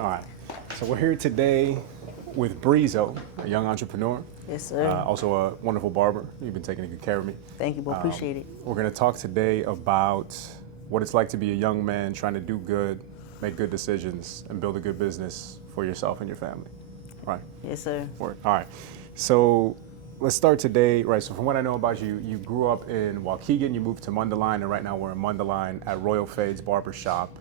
All right. So we're here today with Breezo, a young entrepreneur. Yes, sir. Also a wonderful barber. You've been taking good care of me. Thank you, bro. Appreciate it. We're going to talk today about what it's like to be a young man trying to do good, make good decisions, and build a good business for yourself and your family. All right. Yes, sir. All right. So let's start today. Right. So from what I know about you, you grew up in Waukegan, you moved to Mundelein, and right now we're in Mundelein at Royal Fades Barber Shop.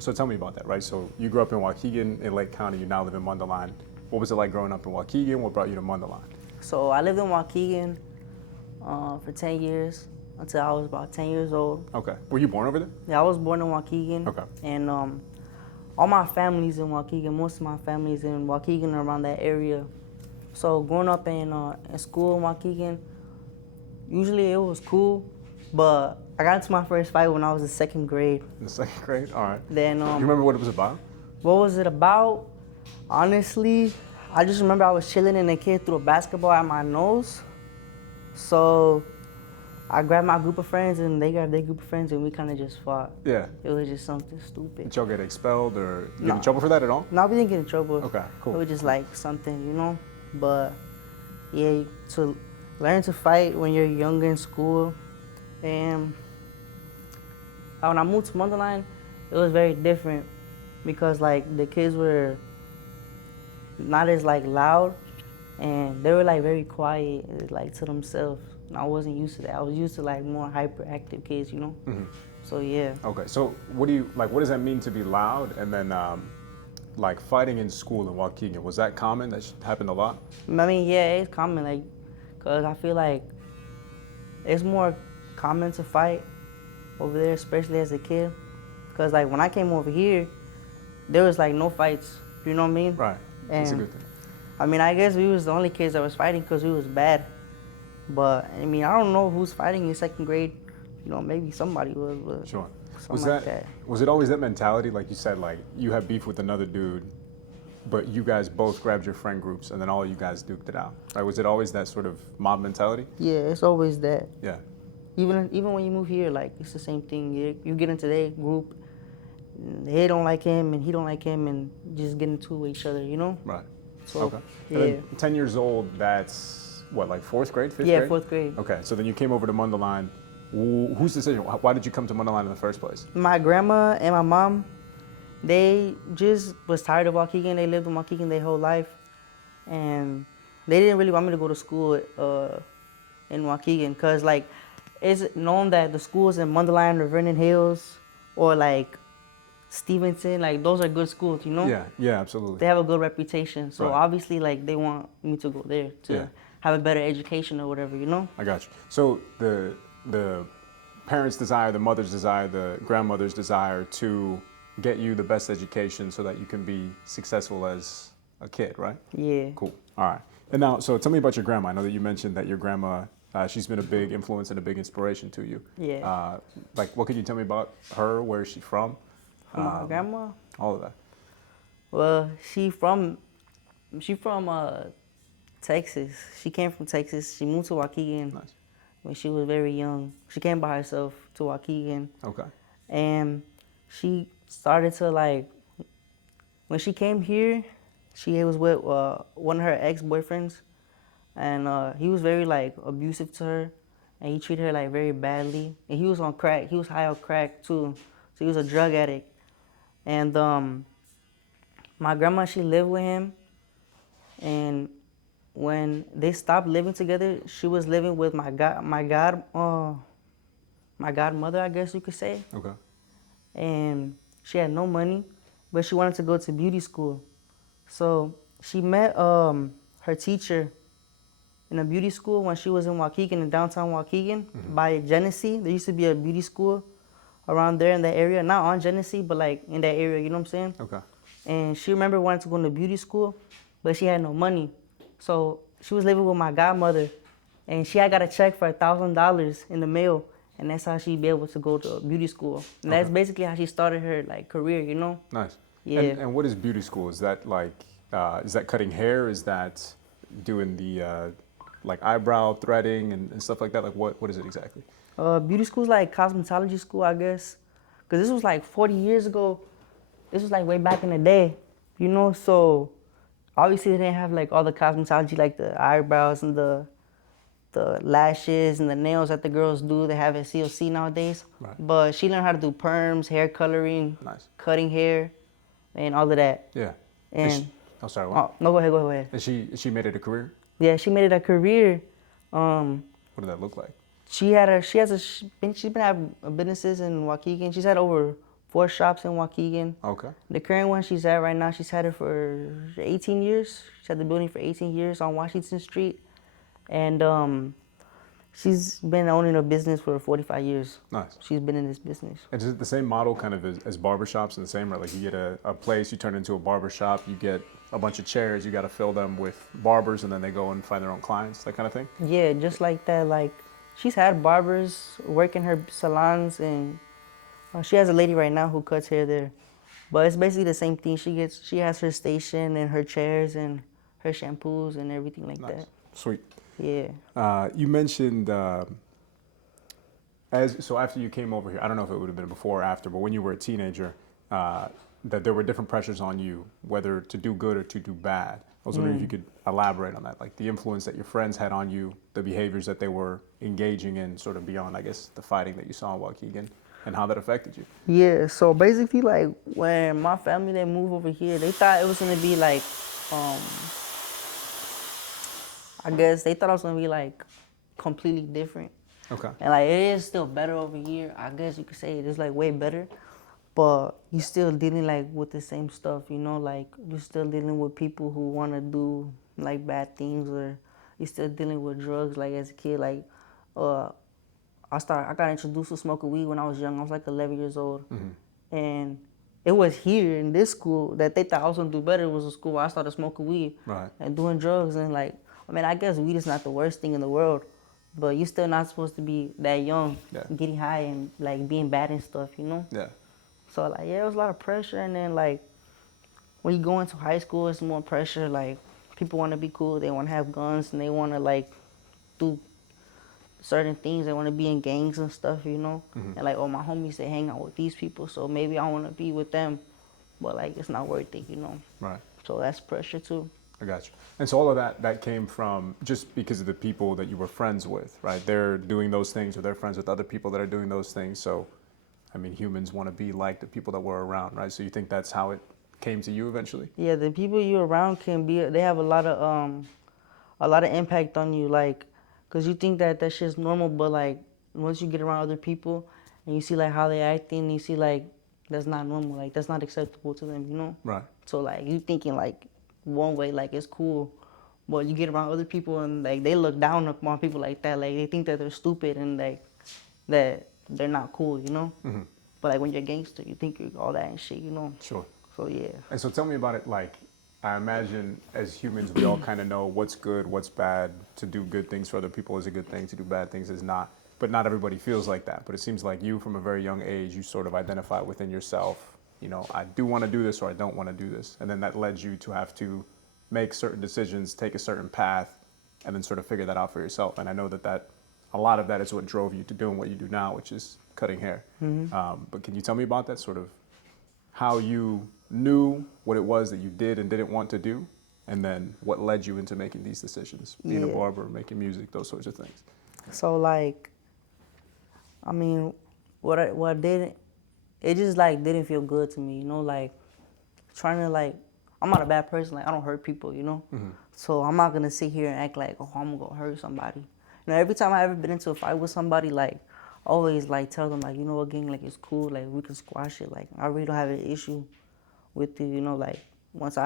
So tell me about that, right? So you grew up in Waukegan in Lake County, you now live in Mundelein. What was it like growing up in Waukegan? What brought you to Mundelein? So I lived in Waukegan for 10 years until I was about 10 years old. Okay. Were you born over there? Yeah, I was born in Waukegan. Okay. And all my family's in Waukegan. Most of my family's in Waukegan around that area. So growing up in school in Waukegan, usually it was cool, but I got into my first fight when I was in second grade. In the second grade? All right. Then you remember what it was about? What was it about? Honestly, I just remember I was chilling and a kid threw a basketball at my nose. So I grabbed my group of friends and they grabbed their group of friends and we kind of just fought. Yeah. It was just something stupid. Did y'all get expelled or get No. in trouble for that at all? No, we didn't get in trouble. Okay, cool. It was just like something, you know? But yeah, to learn to fight when you're younger in school. And when I moved to Mundelein, it was very different because like the kids were not as like loud and they were like very quiet, like to themselves. And I wasn't used to that. I was used to like more hyperactive kids, you know? Mm-hmm. So yeah. Okay, so what does that mean to be loud? And then like fighting in school in Waukegan, was that common? That happened a lot? I mean, yeah, it's common, like, cause I feel like it's more common to fight over there, especially as a kid. Cause like when I came over here, there was like no fights. You know what I mean? Right. That's a good thing. I mean, I guess we was the only kids that was fighting cause we was bad. But I mean, I don't know who's fighting in second grade. You know, maybe somebody was. But Sure. like Was it always that mentality, like you said, like you had beef with another dude, but you guys both grabbed your friend groups and then all you guys duked it out? Like, was it always that sort of mob mentality? Yeah, it's always that. Yeah. Even when you move here, like it's the same thing. You get into their group, they don't like him and he don't like him, and just get into each other. You know? Right. So, Okay. Yeah. And then 10 years old, that's what, like fourth grade, fifth Yeah, grade? fourth grade. Okay, so then you came over to Mundelein. Whose decision? Why did you come to Mundelein in the first place? My grandma and my mom, they just was tired of Waukegan. They lived in Waukegan their whole life, and they didn't really want me to go to school in Waukegan, cause like it's known that the schools in Mundelein or Vernon Hills or like Stevenson, like those are good schools, you know? Yeah, absolutely. They have a good reputation, so Right. obviously like they want me to go there to Yeah. have a better education or whatever, you know? I got you. So the parents' desire, the mother's desire, the grandmother's desire to get you the best education so that you can be successful as a kid, right? Yeah. Cool. All right. And now, so tell me about your grandma. I know that you mentioned that your grandma, she's been a big influence and a big inspiration to you. Yeah. Like, what could you tell me about her? Where is she from? My grandma? All of that. Well, she from Texas. She came from Texas. She moved to Waukegan Nice. when she was very young. She came by herself to Waukegan, Okay. and she started to like. When she came here, she was with one of her ex-boyfriends, and he was very like abusive to her, and he treated her like very badly. And he was on crack. He was high on crack too, so he was a drug addict. And my grandma, she lived with him, and when they stopped living together, she was living with my godmother, I guess you could say. Okay. And she had no money, but she wanted to go to beauty school. So she met her teacher in a beauty school when she was in Waukegan, in downtown Waukegan, by Genesee. There used to be a beauty school around there in that area, not on Genesee, but like in that area, you know what I'm saying? Okay. And she remember wanting to go to beauty school, but she had no money. So she was living with my godmother, and she had got a check for $1,000 in the mail, and that's how she'd be able to go to beauty school. And that's basically how she started her like career, you know? Nice. Yeah. And what is beauty school? Is that like, is that cutting hair? Is that doing the like eyebrow threading and stuff like that? Like what is it exactly? Beauty school's like cosmetology school, I guess. Because this was like 40 years ago. this was like way back in the day, you know. So obviously they didn't have like all the cosmetology, like the eyebrows and the lashes and the nails that the girls do. They have at CLC nowadays. Right. But she learned how to do perms, hair coloring, Nice. cutting hair, and all of that. Yeah. And Oh, sorry. What? oh no, go ahead, go ahead. And she made it a career. Yeah, she made it a career. Um, What did that look like? she's been having businesses in Waukegan. She's had over 4 shops in Waukegan. Okay. The current one she's at right now, she's had it for 18 years. She's had the building for 18 years on Washington Street, and she's been owning a business for 45 years. Nice. She's been in this business. And is it the same model kind of as barbershops and the same, right? Like you get a place, you turn it into a barbershop, you get a bunch of chairs, you got to fill them with barbers, and then they go and find their own clients, that kind of thing? Yeah, just like that. Like she's had barbers work in her salons, and she has a lady right now who cuts hair there. But it's basically the same thing. She has her station and her chairs and her shampoos and everything like Nice. that. Sweet. Yeah. You mentioned so after you came over here, I don't know if it would have been before or after, but when you were a teenager, that there were different pressures on you, whether to do good or to do bad. I was wondering if you could elaborate on that, like the influence that your friends had on you, the behaviors that they were engaging in, sort of beyond, I guess, the fighting that you saw in Waukegan, and how that affected you. Yeah, so basically, like, when my family, they moved over here, they thought it was gonna be like, I guess they thought it was gonna be like completely different. Okay. And like, it is still better over here. I guess you could say it is like way better, but you still dealing like with the same stuff, you know, like you're still dealing with people who wanna do like bad things, or you're still dealing with drugs. Like as a kid, like, I got introduced to smoking weed when I was young. I was like 11 years old, and it was here in this school that they thought I was gonna do better. It was a school where I started smoking weed Right. and doing drugs, and like, I mean, I guess weed is not the worst thing in the world, but you're still not supposed to be that young, Yeah. getting high and like being bad and stuff, you know. Yeah. So like, yeah, it was a lot of pressure, and then like when you go into high school, it's more pressure. Like people want to be cool, they want to have guns, and they want to like do certain things. They want to be in gangs and stuff, you know. And like, oh, my homies, they hang out with these people, so maybe I want to be with them, but like it's not worth it, you know. Right. So that's pressure too. I got you. And so all of that came from just because of the people that you were friends with, right? They're doing those things, or they're friends with other people that are doing those things. So, I mean, humans want to be like the people that were around, right? So you think that's how it came to you eventually? Yeah, the people you're around they have a lot of impact on you, like, cause you think that shit's normal, but like once you get around other people and you see like how they acting, you see like that's not normal, like that's not acceptable to them, you know. Right. So like you thinking like one way, like it's cool, but you get around other people and like they look down upon people like that, like they think that they're stupid and like that they're not cool, you know. But like when you're a gangster, you think you're all that and shit, you know. Sure. So yeah. And so tell me about it. Like, I imagine as humans, we all kind of know what's good, what's bad. To do good things for other people is a good thing. To do bad things is not. But not everybody feels like that. But it seems like you, from a very young age, you sort of identify within yourself, you know, I do want to do this or I don't want to do this. And then that led you to have to make certain decisions, take a certain path, and then sort of figure that out for yourself. And I know that a lot of that is what drove you to doing what you do now, which is cutting hair. But can you tell me about that, sort of how you knew what it was that you did and didn't want to do, and then what led you into making these decisions, being a Yeah. barber, making music, those sorts of things? So like, I mean, what didn't, it just like didn't feel good to me, you know, like trying to like, I'm not a bad person, like I don't hurt people, you know. So I'm not gonna sit here and act like, oh, I'm gonna go hurt somebody. You know, every time I ever been into a fight with somebody, like always like tell them like, you know what, gang, like it's cool, like we can squash it, like I really don't have an issue with you, you know, like once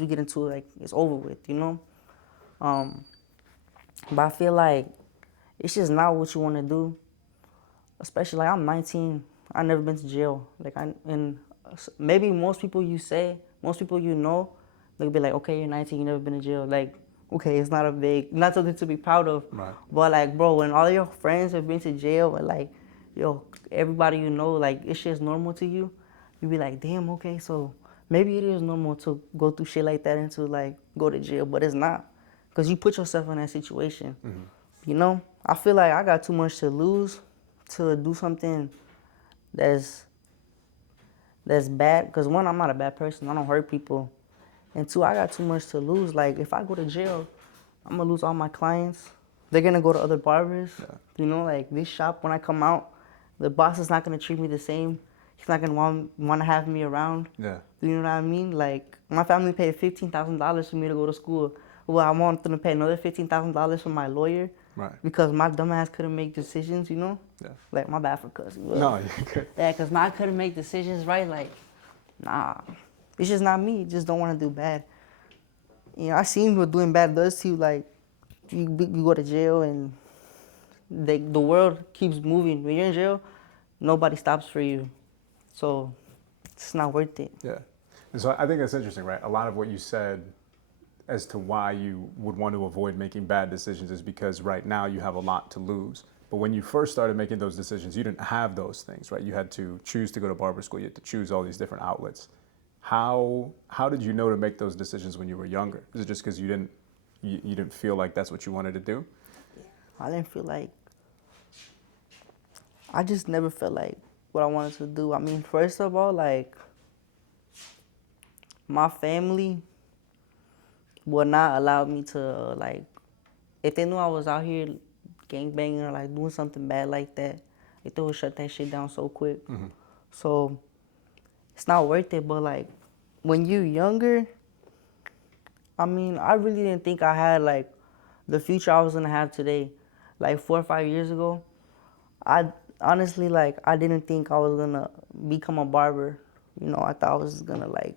we get into it, like it's over with, you know. But I feel like it's just not what you want to do. Especially like I'm 19, I never been to jail. Like and maybe most people you know, they'll be like, okay, you're 19, you never been to jail. Like, okay, it's not something to be proud of. Right. But like, bro, when all your friends have been to jail and like, yo, everybody you know, like it's just normal to you, you be like, damn, okay, so maybe it is normal to go through shit like that and to like go to jail, but it's not, cause you put yourself in that situation. You know, I feel like I got too much to lose to do something that's that's bad. Because one, I'm not a bad person. I don't hurt people. And two, I got too much to lose. Like, if I go to jail, I'm going to lose all my clients. They're going to go to other barbers. Yeah. You know, like this shop, when I come out, the boss is not going to treat me the same. He's not going to want to have me around. Yeah. You know what I mean? Like, my family paid $15,000 for me to go to school. Well, I want them to pay another $15,000 for my lawyer. Right. Because my dumbass couldn't make decisions, you know? Yeah. Like, my bad for cussing. But No, you're good. yeah, because I couldn't make decisions right. Like, nah. It's just not me. Just don't want to do bad. You know, I seen what doing bad does to you. Like, you go to jail and the world keeps moving. When you're in jail, nobody stops for you. So, it's not worth it. Yeah. And so I think that's interesting, right? A lot of what you said as to why you would want to avoid making bad decisions is because right now you have a lot to lose. But when you first started making those decisions, you didn't have those things, right? You had to choose to go to barber school. You had to choose all these different outlets. How did you know to make those decisions when you were younger? Is it just because you didn't feel like that's what you wanted to do? I didn't feel like, I just never felt like what I wanted to do. I mean, first of all, like, my family would not allow me to, like, if they knew I was out here gangbanging or, like, doing something bad like that, they would shut that shit down so quick. Mm-hmm. So, it's not worth it, but, like, when you're younger, I mean, I really didn't think I had, like, the future I was gonna have today. Like, 4 or 5 years ago, I honestly, like, I didn't think I was gonna become a barber. You know, I thought I was gonna, like,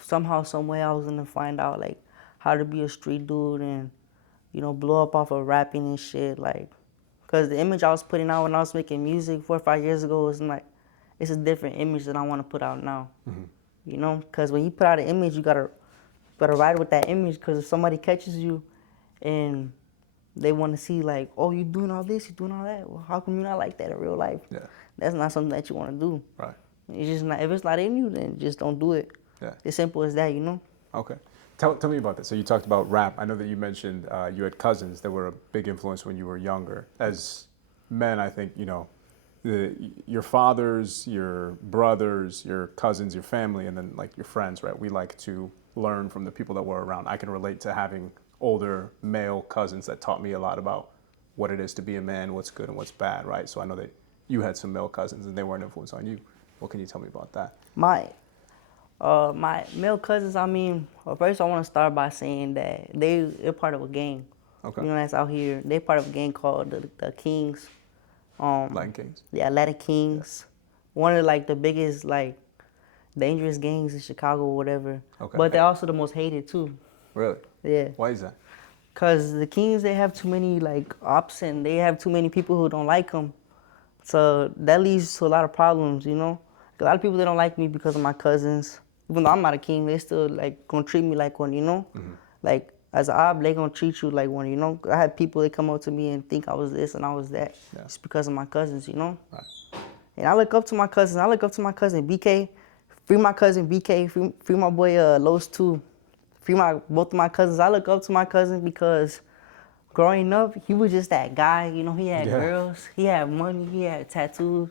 somehow, some way I was gonna find out, like, how to be a street dude and, you know, blow up off of rapping and shit, like, because the image I was putting out when I was making music 4 or 5 years ago was like, it's a different image than I want to put out now. Mm-hmm. You know, because when you put out an image, you gotta ride with that image, because if somebody catches you and they want to see, like, oh, you doing all this, you doing all that, well, how come you're not like that in real life? Yeah. That's not something that you want to do. Right. It's just not, if it's not in you, then just don't do it. Yeah. It's simple as that, you know? Okay. Tell me about this. So you talked about rap. I know that you mentioned you had cousins that were a big influence when you were younger. As men, I think, you know, your fathers, your brothers, your cousins, your family, and then like your friends, right? We like to learn from the people that were around. I can relate to having older male cousins that taught me a lot about what it is to be a man, what's good and what's bad, right? So I know that you had some male cousins and they were an influence on you. What can you tell me about that? My male cousins, I mean, first I want to start by saying that they're part of a gang. Okay. You know, that's out here. They're part of a gang called the Kings. Latin Kings? The Atlanta Kings. Yeah. One of, like, the biggest, like, dangerous gangs in Chicago or whatever. Okay. But they're also the most hated, too. Really? Yeah. Why is that? Because the Kings, they have too many, like, ops, and they have too many people who don't like them. So that leads to a lot of problems, you know? A lot of people, they don't like me because of my cousins. Even though I'm not a king, they still, like, gonna treat me like one, you know? Mm-hmm. Like, as an op, they gonna treat you like one, you know? I had people that come up to me and think I was this and I was that. Yeah. It's because of my cousins, you know? Right. And I look up to my cousins. I look up to my cousin BK. Free my cousin BK. Free my boy Los too. Free both of my cousins. I look up to my cousin because growing up, he was just that guy. You know, he had girls. He had money. He had tattoos.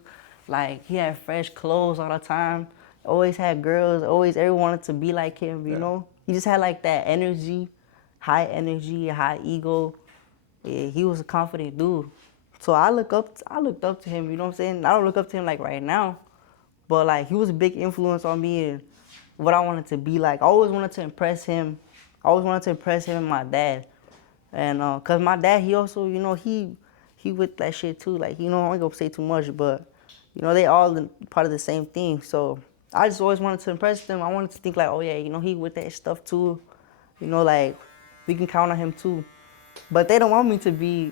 Like, he had fresh clothes all the time. Always had girls. Always everyone wanted to be like him, you know? He just had, like, that energy, high ego. Yeah, he was a confident dude. So I looked up to him, you know what I'm saying? I don't look up to him, like, right now. But, like, he was a big influence on me and what I wanted to be like. I always wanted to impress him. I always wanted to impress him and my dad. And, cause my dad, he also, you know, he with that shit too. Like, you know, I ain't gonna say too much, but, you know, they all part of the same thing. So I just always wanted to impress them. I wanted to think like, oh yeah, you know, he with that stuff too. You know, like, we can count on him too. But they don't want me to be,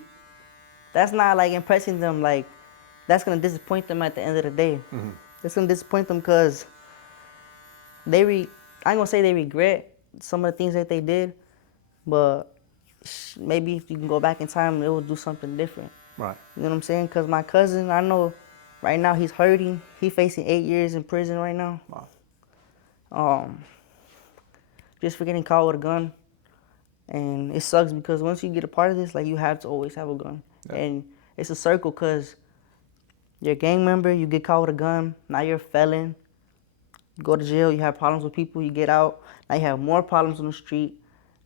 that's not like impressing them. Like, that's gonna disappoint them at the end of the day. Mm-hmm. It's gonna disappoint them because I ain't gonna say they regret some of the things that they did, but maybe if you can go back in time, it will do something different. Right. You know what I'm saying? Because my cousin, I know right now he's hurting. He's facing 8 years in prison right now. Wow. Just for getting caught with a gun. And it sucks because once you get a part of this, like, you have to always have a gun. Yeah. And it's a circle because you're a gang member, you get caught with a gun, now you're a felon. You go to jail, you have problems with people, you get out, now you have more problems on the street.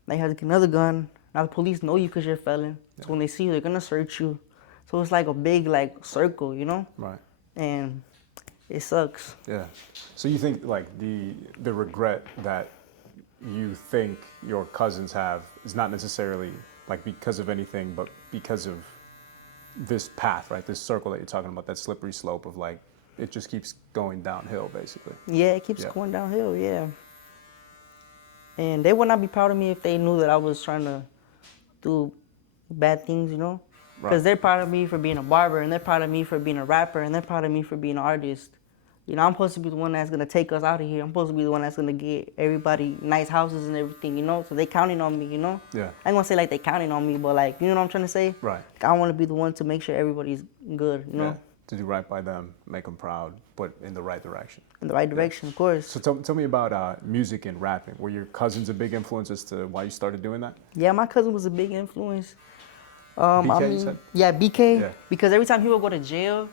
Now you have to get another gun. Now the police know you because you're a felon. So when they see you, they're gonna search you. So it's like a big like circle, you know? Right. And it sucks. Yeah. So you think like the regret that you think your cousins have is not necessarily like because of anything, but because of this path, right? This circle that you're talking about, that slippery slope of like it just keeps going downhill, basically. Yeah, it keeps going downhill, yeah. And they would not be proud of me if they knew that I was trying to do bad things, you know? Because Right. they're proud of me for being a barber, and they're proud of me for being a rapper, and they're proud of me for being an artist. You know, I'm supposed to be the one that's gonna take us out of here. I'm supposed to be the one that's gonna get everybody nice houses and everything, you know? So they counting on me, you know? Yeah. I ain't gonna say like they counting on me, but like, you know what I'm trying to say? Right. Like, I wanna be the one to make sure everybody's good, you know? Yeah. To do right by them, make them proud, but in the right direction. In the right direction, of course. So tell me about music and rapping. Were your cousins a big influence as to why you started doing that? Yeah, my cousin was a big influence. BK, you said? Yeah, BK. Yeah. Because every time he would go to jail,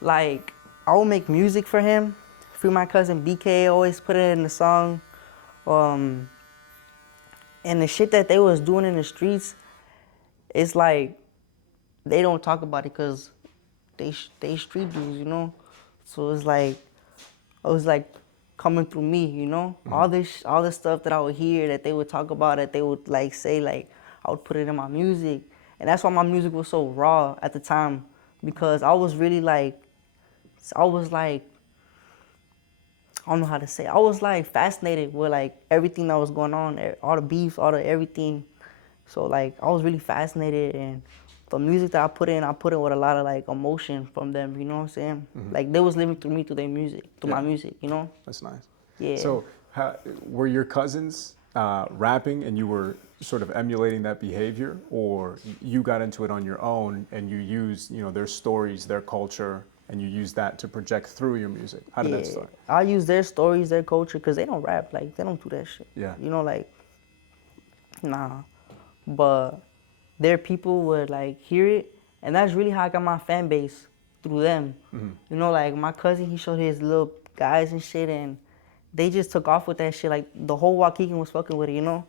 like I would make music for him. Free my cousin BK, always put it in the song. And the shit that they was doing in the streets, it's like they don't talk about it because they street dudes, you know. So it's like it was like coming through me, you know. All this stuff that I would hear that they would talk about, that they would like say, like I would put it in my music, and that's why my music was so raw at the time, because I was really like, I was like, I don't know how to say it. I was like fascinated with like everything that was going on, all the beef, all the everything. So like I was really fascinated, and the music that I put in with a lot of like emotion from them. You know what I'm saying? Like they was living through me, through their music, through my music. You know? That's nice. Yeah. So were your cousins rapping and you were sort of emulating that behavior, or you got into it on your own and you used, you know, their stories, their culture, and you used that to project through your music? How did that start? I use their stories, their culture, because they don't rap. Like, they don't do that shit. Yeah. You know, like, nah. But their people would, like, hear it. And that's really how I got my fan base, through them. You know, like, my cousin, he showed his little guys and shit, and they just took off with that shit. Like, the whole Waukegan was fucking with it, you know?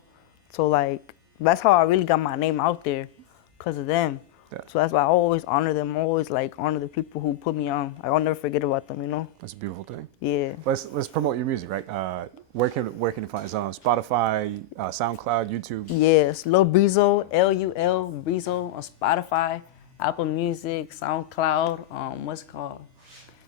So, like, that's how I really got my name out there, because of them. Yeah. So that's why I always honor them. I always like honor the people who put me on. I'll never forget about them, you know? That's a beautiful thing. Yeah. Let's promote your music, right? Where can you find it? On Spotify, SoundCloud, YouTube? Yes, LulBreezo, LulBreezo on Spotify, Apple Music, SoundCloud, what's it called?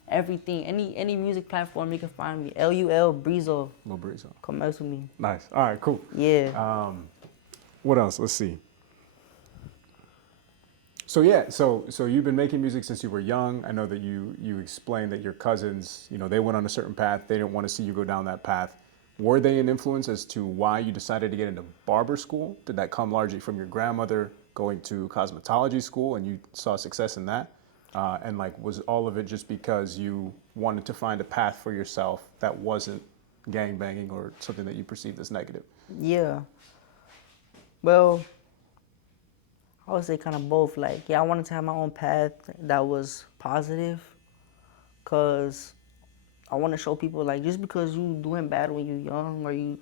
Everything, any music platform you can find me. LulBreezo. LulBreezo. Come mess with me. Nice. All right, cool. Yeah. What else? Let's see. So yeah, so you've been making music since you were young. I know that you explained that your cousins, you know, they went on a certain path. They didn't want to see you go down that path. Were they an influence as to why you decided to get into barber school? Did that come largely from your grandmother going to cosmetology school and you saw success in that? And like, was all of it just because you wanted to find a path for yourself that wasn't gangbanging or something that you perceived as negative? Yeah. Well, I would say kind of both. Like, yeah, I wanted to have my own path that was positive, because I want to show people, like, just because you doing bad when you're young, or you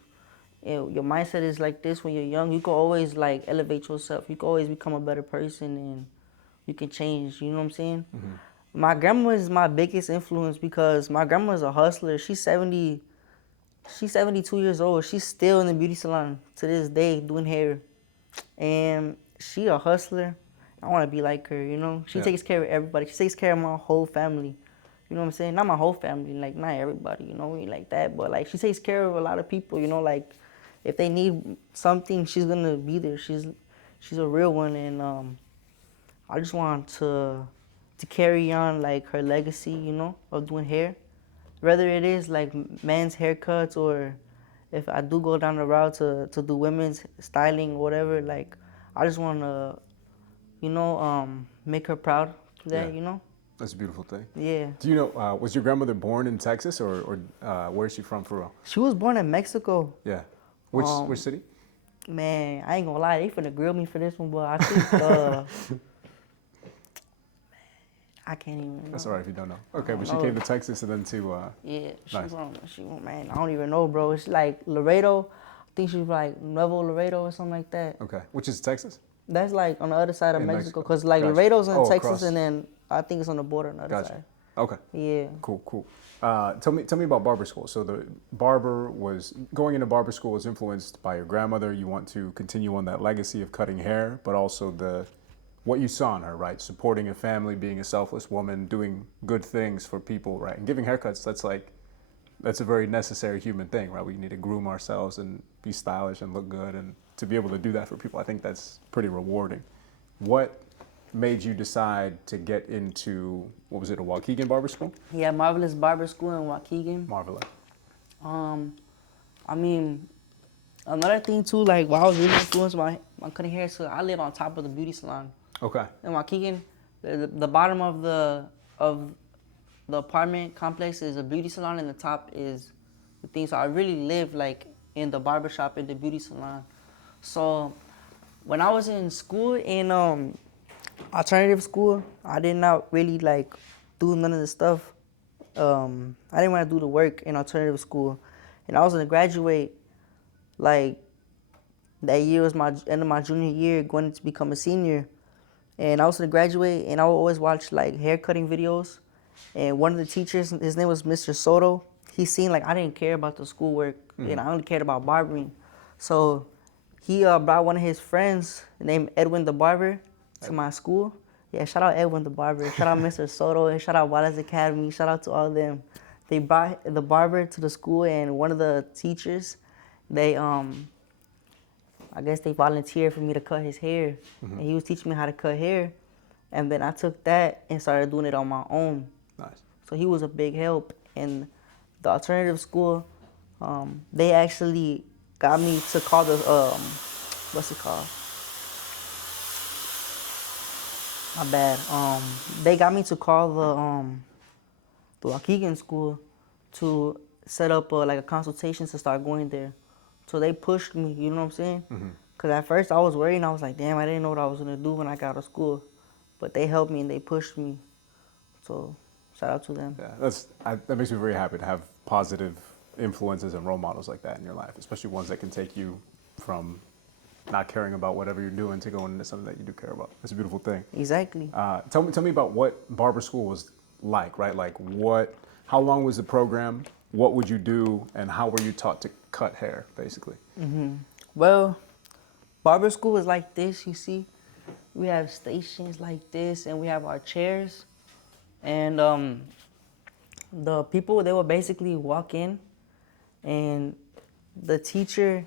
know, your mindset is like this when you're young, you can always, like, elevate yourself. You can always become a better person, and you can change, you know what I'm saying? My grandma is my biggest influence, because my grandma is a hustler. She's 72 years old. She's still in the beauty salon to this day doing hair. And she a hustler. I want to be like her, you know? She takes care of everybody. She takes care of my whole family. You know what I'm saying? Not my whole family, like, not everybody, you know, we ain't like that. But, like, she takes care of a lot of people, you know? Like, if they need something, she's going to be there. She's a real one. And I just want to carry on, like, her legacy, you know, of doing hair. Whether it is, like, men's haircuts, or if I do go down the route to do women's styling or whatever, like, I just want to, you know, make her proud of that, you know? That's a beautiful thing. Yeah. Do you know, was your grandmother born in Texas or where is she from for real? She was born in Mexico. Yeah. Which city? Man, I ain't gonna lie, they finna grill me for this one, but I think, I can't even remember. That's all right if you don't know. Okay, don't but she know. came to Texas and then to, Yeah, nice. man, I don't even know, bro. It's like Laredo. I think she's like Nuevo Laredo or something like that. Okay, which is Texas? That's like on the other side of In Mexico, Mexico. because like Gotcha. Laredo's in Oh, Texas, across. and then I think it's on the border on the other Gotcha. side. Okay. Yeah. Cool. Tell me about barber school. So the barber was going into barber school was influenced by your grandmother. You want to continue on that legacy of cutting hair, but also what you saw in her, right? Supporting a family, being a selfless woman, doing good things for people, right? And giving haircuts, that's a very necessary human thing, right? We need to groom ourselves and be stylish and look good, and to be able to do that for people, I think that's pretty rewarding. What made you decide to get into, what was it, a Waukegan barber school? Yeah, Marvelous Barber School in Waukegan. Marvelous. I mean, another thing too, like what I was really influenced by my cutting hair, so I live on top of the beauty salon. Okay. In Waukegan, the bottom of the apartment complex is a beauty salon, and the top is the thing. So I really live like in the barber shop in the beauty salon. So when I was in school in alternative school, I did not really like do none of the stuff. I didn't want to do the work in alternative school, and I was gonna graduate like that year was my end of my junior year, going to become a senior. And I was gonna graduate, and I would always watch like hair cutting videos. And one of the teachers, his name was Mr. Soto. He seen like I didn't care about the schoolwork, and I only cared about barbering. So he brought one of his friends named Edwin the Barber to my school. Yeah, shout out Edwin the Barber. Shout out Mr. Soto, and shout out Wallace Academy. Shout out to all of them. They brought the barber to the school, and one of the teachers, they I guess they volunteered for me to cut his hair. And he was teaching me how to cut hair. And then I took that and started doing it on my own. Nice. So he was a big help. And the alternative school, they actually got me to call the, what's it called? My bad. They got me to call the Waukegan school to set up like a consultation to start going there. So they pushed me, you know what I'm saying? Because at first I was worried and I was like, damn, I didn't know what I was going to do when I got out of school. But they helped me and they pushed me. So shout out to them. Yeah, that makes me very happy to have positive influences and role models like that in your life, especially ones that can take you from not caring about whatever you're doing to going into something that you do care about. It's a beautiful thing. Exactly. Tell me about what barber school was like, right? Like how long was the program? What would you do? And how were you taught to cut hair, basically? Well, barber school is like this, you see. We have stations like this, and we have our chairs. And the people, they would basically walk in, and the teacher,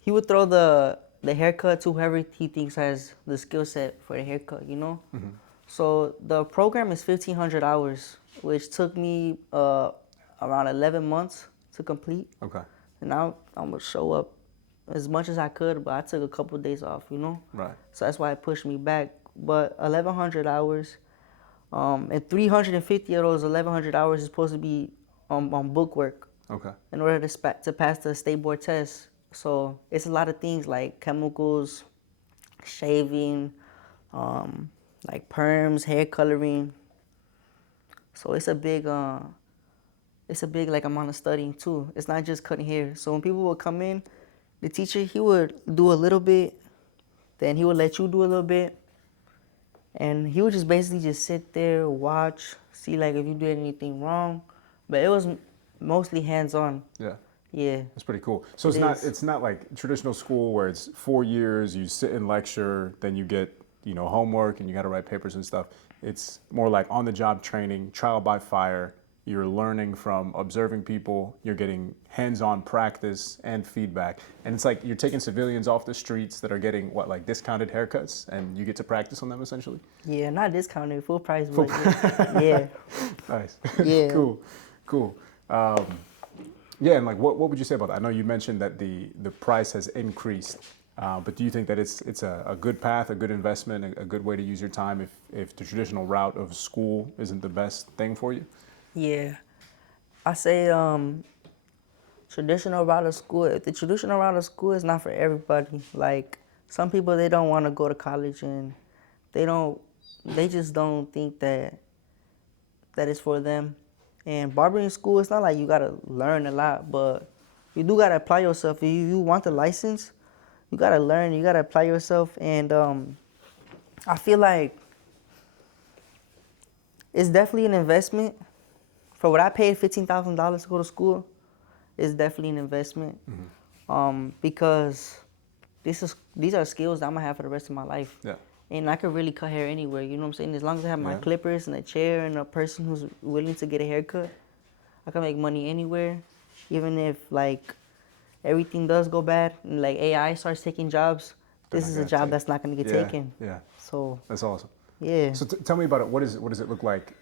he would throw the haircut to whoever he thinks has the skill set for the haircut, you know? So the program is 1,500 hours, which took me around 11 months to complete. Okay. And now I'm going to show up as much as I could, but I took a couple of days off, you know? Right. So that's why it pushed me back. But 1,100 hours, and 350 of those 1,100 hours is supposed to be on book work. Okay. In order to pass the state board test. So it's a lot of things like chemicals, shaving, like perms, hair coloring. So it's a big like amount of studying too. It's not just cutting hair. So when people would come in, the teacher, he would do a little bit, then he would let you do a little bit, and he would just basically just sit there, watch, see like if you did anything wrong. But it was mostly hands-on. Yeah. Yeah. That's pretty cool. So it's not like traditional school where it's 4 years, you sit and lecture, then you get, homework and you got to write papers and stuff. It's more like on-the-job training, trial by fire. You're learning from observing people. You're getting hands-on practice and feedback. And it's like you're taking civilians off the streets that are getting like discounted haircuts, and you get to practice on them essentially. Yeah, not discounted, full price. But yeah. Nice. Yeah. Cool. Yeah, and like what would you say about that? I know you mentioned that the price has increased, but do you think that it's a good path, a good investment, a good way to use your time if the traditional route of school isn't the best thing for you? Yeah. I say traditional route of school, if the traditional route of school is not for everybody. Like some people, they don't want to go to college and they don't they just don't think that it's for them. And barbering school, it's not like you gotta learn a lot, but you do gotta apply yourself. If you want the license, you gotta learn, you gotta apply yourself. And I feel like it's definitely an investment. For what I paid $15,000 to go to school, it's definitely an investment. Because these are skills that I'm gonna have for the rest of my life. Yeah. And I could really cut hair anywhere, you know what I'm saying? As long as I have my Yeah. clippers and a chair and a person who's willing to get a haircut, I can make money anywhere. Even if like everything does go bad and like AI starts taking jobs, They're this not is a gonna job take- that's not gonna get Yeah, taken. Yeah. So That's awesome. yeah. So tell me about it. What does it look like,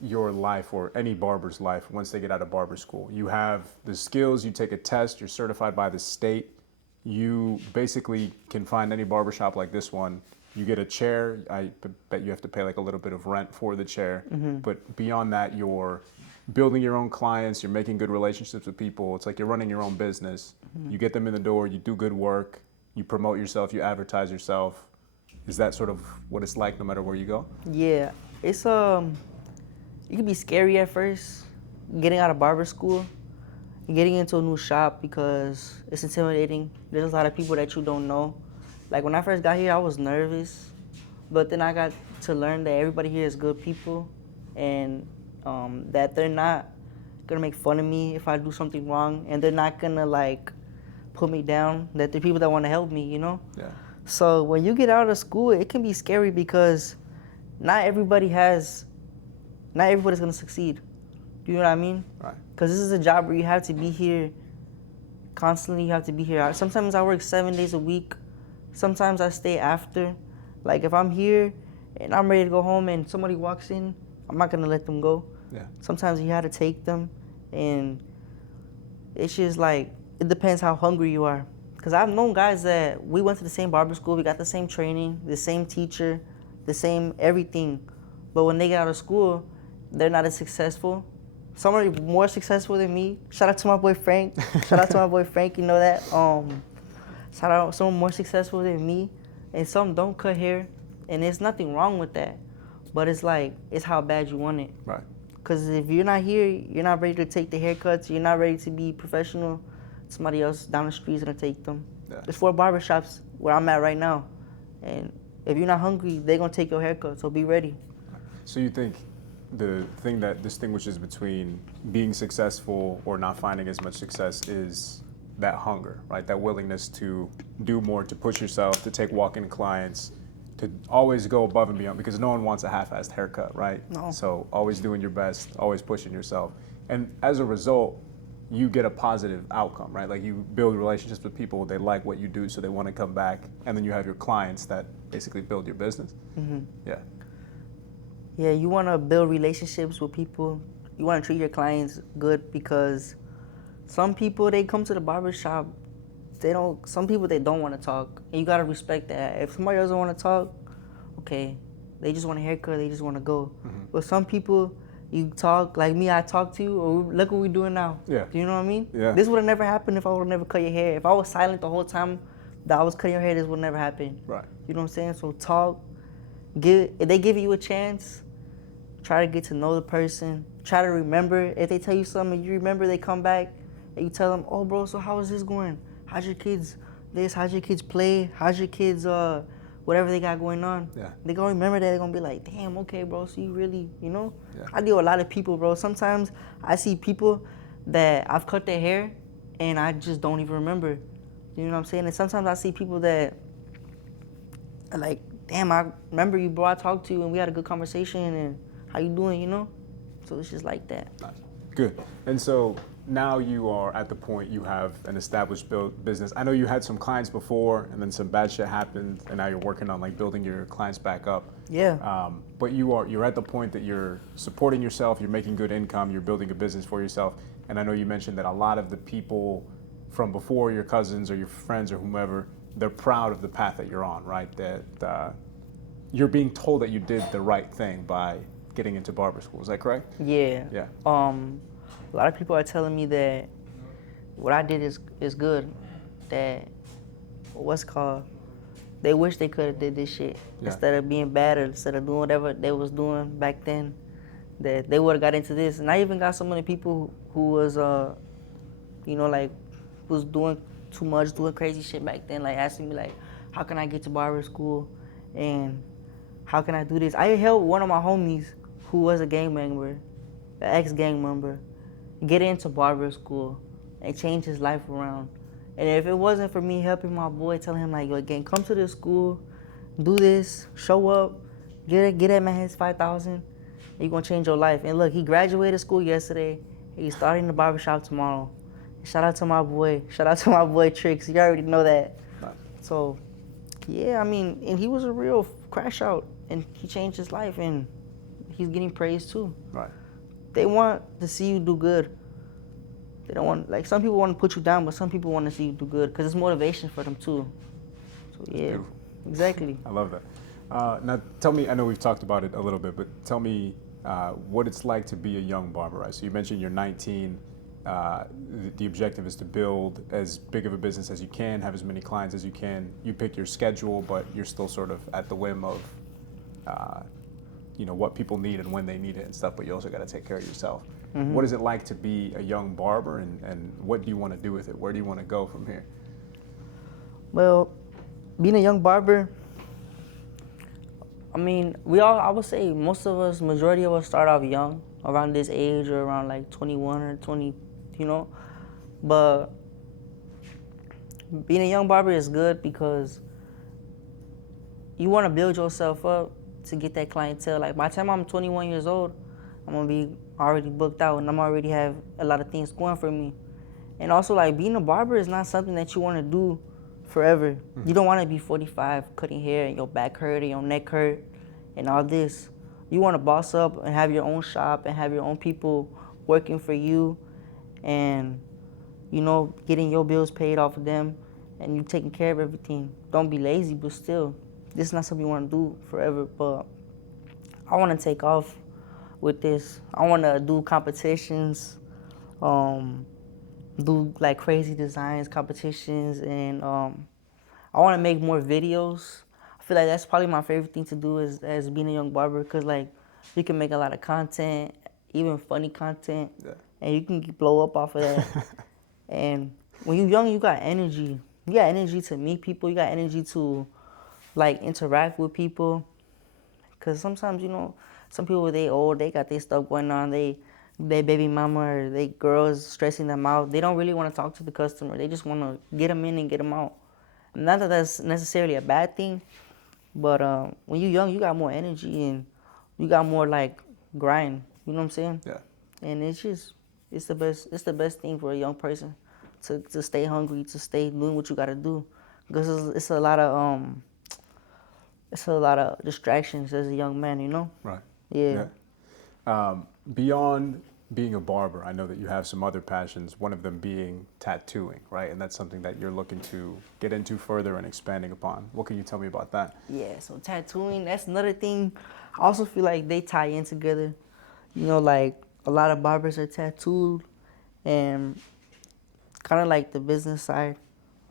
your life or any barber's life once they get out of barber school? You have the skills, you take a test, you're certified by the state. You basically can find any barbershop like this one. You get a chair. I bet you have to pay like a little bit of rent for the chair. But beyond that, you're building your own clients. You're making good relationships with people. It's like you're running your own business. You get them in the door. You do good work. You promote yourself. You advertise yourself. Is that sort of what it's like no matter where you go? Yeah. It's it can be scary at first, getting out of barber school, getting into a new shop because it's intimidating. There's a lot of people that you don't know. Like when I first got here, I was nervous, but then I got to learn that everybody here is good people, and that they're not gonna make fun of me if I do something wrong, and they're not gonna like put me down. That they're people that want to help me, you know. Yeah. So when you get out of school, it can be scary because not everybody's gonna succeed. Do you know what I mean? Right. Because this is a job where you have to be here constantly. You have to be here. Sometimes I work 7 days a week. Sometimes I stay after. Like if I'm here and I'm ready to go home and somebody walks in, I'm not gonna let them go. Yeah. Sometimes you have to take them, and it's just like it depends how hungry you are. Cause I've known guys that we went to the same barber school, we got the same training, the same teacher, the same everything, but when they get out of school, they're not as successful. Some are more successful than me. Shout out to my boy Frank. Shout out to my boy Frank. You know that. Shout out some more successful than me, and some don't cut hair, and there's nothing wrong with that. But it's like it's how bad you want it. Right. Because if you're not here, you're not ready to take the haircuts, you're not ready to be professional, somebody else down the street is going to take them. Yeah. There's 4 barbershops where I'm at right now. And if you're not hungry, they're going to take your haircut, so be ready. So you think the thing that distinguishes between being successful or not finding as much success is that hunger, right? That willingness to do more, to push yourself, to take walk-in clients, to always go above and beyond, because no one wants a half-assed haircut, right? No. So always doing your best, always pushing yourself. And as a result, you get a positive outcome, right? Like you build relationships with people, they like what you do, so they want to come back. And then you have your clients that basically build your business. Yeah. Yeah, you want to build relationships with people. You want to treat your clients good because some people, they come to the barbershop, some people, they don't want to talk. And you got to respect that. If somebody doesn't want to talk, okay, they just want a haircut, they just want to go. But some people, you talk, like me, I talk to you, or look what we're doing now. Yeah. Do you know what I mean? Yeah. This would have never happened if I would have never cut your hair. If I was silent the whole time that I was cutting your hair, this would never happen. Right. You know what I'm saying? So talk, if they give you a chance, try to get to know the person. Try to remember. If they tell you something, you remember, they come back, and you tell them, oh, bro, so how is this going? How's your kids this? How's your kids play? How's your kids, whatever they got going on? Yeah. They gonna remember that. They're gonna be like, damn, okay, bro, so you really, you know? Yeah. I deal with a lot of people, bro. Sometimes I see people that I've cut their hair, and I just don't even remember. You know what I'm saying? And sometimes I see people that are like, damn, I remember you, bro. I talked to you, and we had a good conversation, and how you doing, you know? So it's just like that. Nice. Good. And so now you are at the point you have an established business. I know you had some clients before, and then some bad shit happened, and now you're working on like building your clients back up. Yeah. But you're at the point that you're supporting yourself, you're making good income, you're building a business for yourself. And I know you mentioned that a lot of the people from before, your cousins or your friends or whomever, they're proud of the path that you're on, right? That you're being told that you did the right thing by getting into barber school. Is that correct? Yeah. Yeah. A lot of people are telling me that what I did is good. That they wish they could have did this shit Yeah. instead of being bad or instead of doing whatever they was doing back then. That they would have got into this. And I even got so many people who was like was doing too much, doing crazy shit back then, like asking me like, how can I get to barber school, and how can I do this? I helped one of my homies who was a gang member, an ex-gang member, get into barber school and change his life around. And if it wasn't for me helping my boy, telling him like, yo, gang, come to this school, do this, show up, get that man his 5,000, you're gonna change your life. And look, he graduated school yesterday. He's starting the barbershop tomorrow. Shout out to my boy Tricks. You already know that. Right. So, yeah, I mean, and he was a real crash out, and he changed his life, and he's getting praised too. Right. They want to see you do good. They don't want, like, some people want to put you down, but some people want to see you do good because it's motivation for them too. So, yeah, beautiful. Exactly. I love that. Now, tell me, I know we've talked about it a little bit, but tell me what it's like to be a young barber, right? So you mentioned you're 19. The objective is to build as big of a business as you can, have as many clients as you can. You pick your schedule, but you're still sort of at the whim of, what people need and when they need it and stuff, but you also got to take care of yourself. Mm-hmm. What is it like to be a young barber, and what do you want to do with it? Where do you want to go from here? Well, being a young barber, I mean, I would say most of us, majority of us start off young, around this age or around like 21 or 20, But being a young barber is good because you want to build yourself up to get that clientele. Like by the time I'm 21 years old, I'm going to be already booked out and I'm already have a lot of things going for me. And also like being a barber is not something that you want to do forever. Mm-hmm. You don't want to be 45 cutting hair and your back hurt and your neck hurt and all this. You want to boss up and have your own shop and have your own people working for you and, getting your bills paid off of them and you taking care of everything. Don't be lazy, but still, this is not something you want to do forever. But I want to take off with this. I want to do competitions, do like crazy designs, competitions, and I want to make more videos. I feel like that's probably my favorite thing to do as being a young barber because like you can make a lot of content, even funny content, and you can blow up off of that. And when you're young, you got energy. You got energy to meet people. You got energy to like interact with people. Cause sometimes some people they old, they got their stuff going on. They baby mama or they girls stressing them out. They don't really want to talk to the customer. They just want to get them in and get them out. Not that that's necessarily a bad thing, but when you're young, you got more energy and you got more like grind. You know what I'm saying? Yeah. And it's the best. It's the best thing for a young person to stay hungry, to stay doing what you got to do, because it's a lot of distractions as a young man. Right. Yeah. Beyond being a barber, I know that you have some other passions, one of them being tattooing, right? And that's something that you're looking to get into further and expanding upon. What can you tell me about that? Yeah, so tattooing, that's another thing. I also feel like they tie in together. Like a lot of barbers are tattooed and kind of like the business side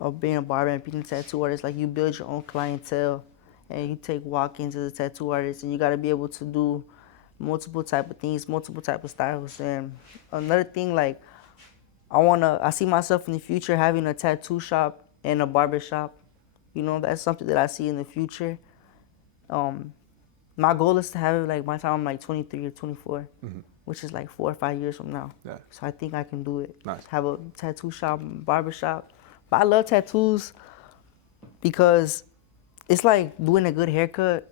of being a barber and being a tattoo artist. Like you build your own clientele and you take walk-ins as a tattoo artist and you got to be able to do multiple type of things, multiple type of styles. And another thing, like I see myself in the future having a tattoo shop and a barber shop. That's something that I see in the future. My goal is to have it like by the time I'm like 23 or 24, which is like 4 or 5 years from now. Yeah. So I think I can do it. Nice. Have a tattoo shop, barber shop. But I love tattoos because it's like doing a good haircut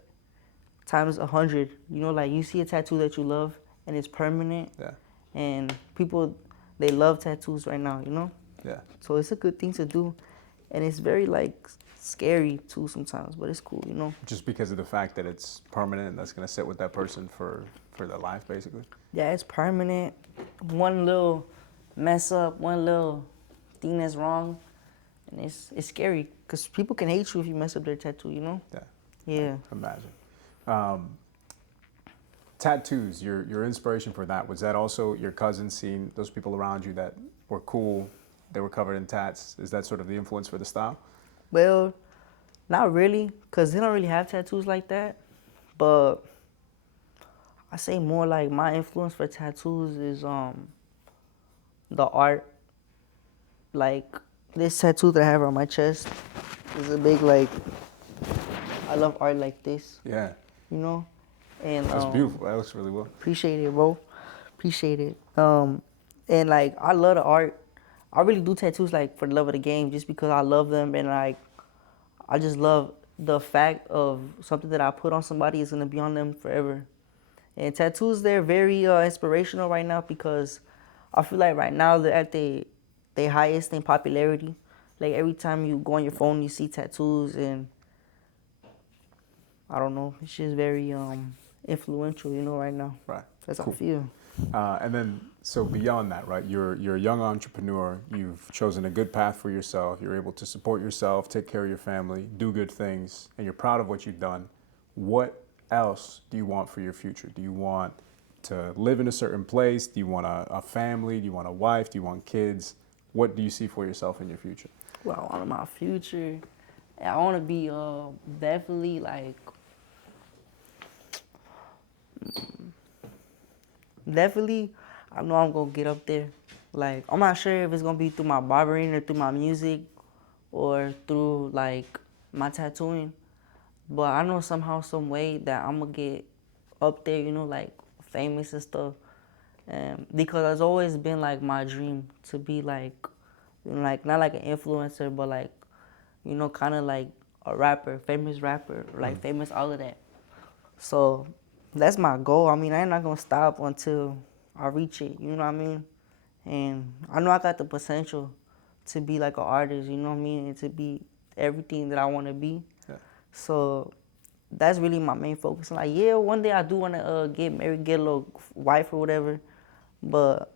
times 100. Like you see a tattoo that you love and it's permanent. Yeah. And people, they love tattoos right now, Yeah. So it's a good thing to do. And it's very like scary too sometimes, but it's cool, Just because of the fact that it's permanent and that's going to sit with that person for their life, basically? Yeah, it's permanent. One little mess up, one little thing that's wrong, and it's scary because people can hate you if you mess up their tattoo, Yeah. Yeah. Imagine. Tattoos, your inspiration for that, was that also your cousin seeing those people around you that were cool, they were covered in tats? Is that sort of the influence for the style? Well, Not really, cause they don't really have tattoos like that. But I say more like my influence for tattoos is the art. Like this tattoo that I have on my chest is a big like I love art like this, Yeah, you know? And that's beautiful. That looks really well. appreciate it, bro. Appreciate it. And like I love the art. I really do tattoos like for the love of the game, just because I love them and like I just love the fact of something that I put on somebody is gonna be on them forever. And tattoos, they're very inspirational right now because I feel like right now they're at their highest in popularity. Like every time you go on your phone, you see tattoos, and I don't know, it's just very influential, you know, right now. Right. That's how I Cool. feel. And then, so beyond that, right? You're a young entrepreneur. You've chosen a good path for yourself. You're able to support yourself, take care of your family, do good things, and you're proud of what you've done. What else do you want for your future? Do you want to live in a certain place? Do you want a family? Do you want a wife? Do you want kids? What do you see for yourself in your future? Well, on my future, I want to be definitely like definitely. I know I'm gonna get up there. Like I'm not sure if it's gonna be through my barbering or through my music or through like my tattooing, but I know somehow, some way that I'm gonna get up there. You know, like famous and stuff. Because it's always been like my dream to be like, you know, like not like an influencer, but like, you know, kind of like a rapper, like famous, all of that. So that's my goal. I mean, I'm not gonna stop until I reach it. You know what I mean? And I know I got the potential to be like an artist. You know what I mean? And to be everything that I want to be. Yeah. So that's really my main focus. Like, yeah, one day I do want to get married, get a little wife or whatever. But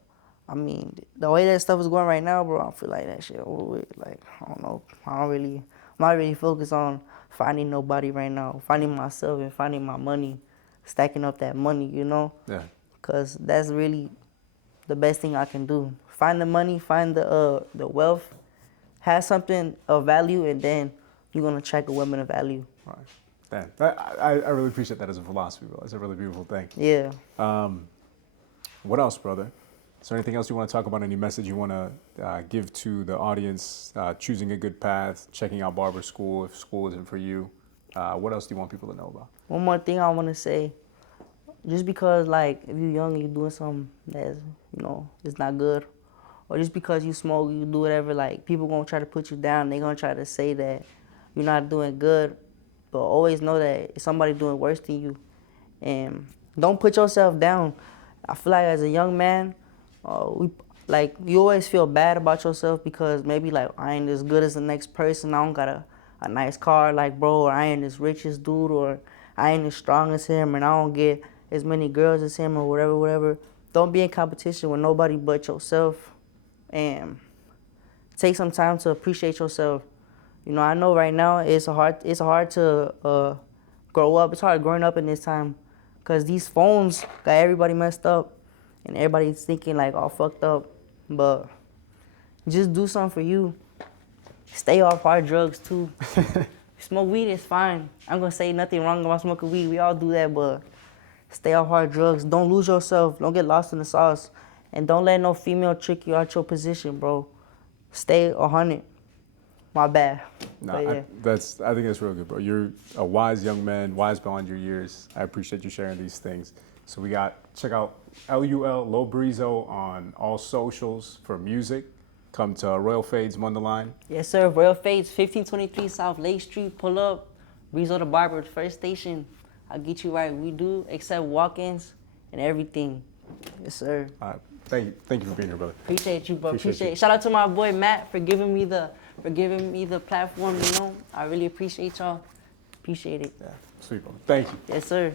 I mean, the way that stuff is going right now, bro, I feel like that shit over with. Like, I don't know. I'm not really focused on finding nobody right now. Finding myself and finding my money, stacking up that money, you know? Yeah. Because that's really the best thing I can do. Find the money, find the wealth, have something of value, and then you're going to attract a woman of value. Right. Damn. I really appreciate that as a philosophy, bro. It's a really beautiful thing. Yeah. What else, brother? Is there anything else you want to talk about? Any message you want to give to the audience? Choosing a good path, checking out barber school if school isn't for you. What else do you want people to know about? One more thing I want to say. Just because, like, if you're young and you're doing something that's, you know, it's not good, or just because you smoke, you do whatever, like, people going to try to put you down. They're going to try to say that you're not doing good, but always know that it's somebody doing worse than you. And don't put yourself down. I feel like as a young man, you always feel bad about yourself because maybe, like, I ain't as good as the next person. I don't got a nice car like bro, or I ain't as rich as dude, or I ain't as strong as him, and I don't get as many girls as him, or whatever. Don't be in competition with nobody but yourself, and take some time to appreciate yourself. You know, I know right now it's hard to grow up. It's hard growing up in this time, cause these phones got everybody messed up, and everybody's thinking like all fucked up. But just do something for you. Stay off hard drugs too. Smoke weed is fine. I'm gonna say nothing wrong about smoking weed. We all do that, but stay off hard drugs. Don't lose yourself. Don't get lost in the sauce. And don't let no female trick you out your position, bro. Stay 100. My bad. No, Yeah. I think that's real good, bro. You're a wise young man, wise beyond your years. I appreciate you sharing these things. So check out LulBreezo on all socials for music. Come to Royal Fades Munderline. Yes, sir. Royal Fades, 1523 South Lake Street. Pull up. Breezo the Barber, first station. I'll get you right. We do accept walk-ins and everything. Yes, sir. All right. Thank you for being here, brother. Appreciate you, bro. Appreciate you. Shout out to my boy Matt for giving me the platform. You know, I really appreciate y'all. Appreciate it. Yeah, sweet, bro. Thank you. Yes, sir.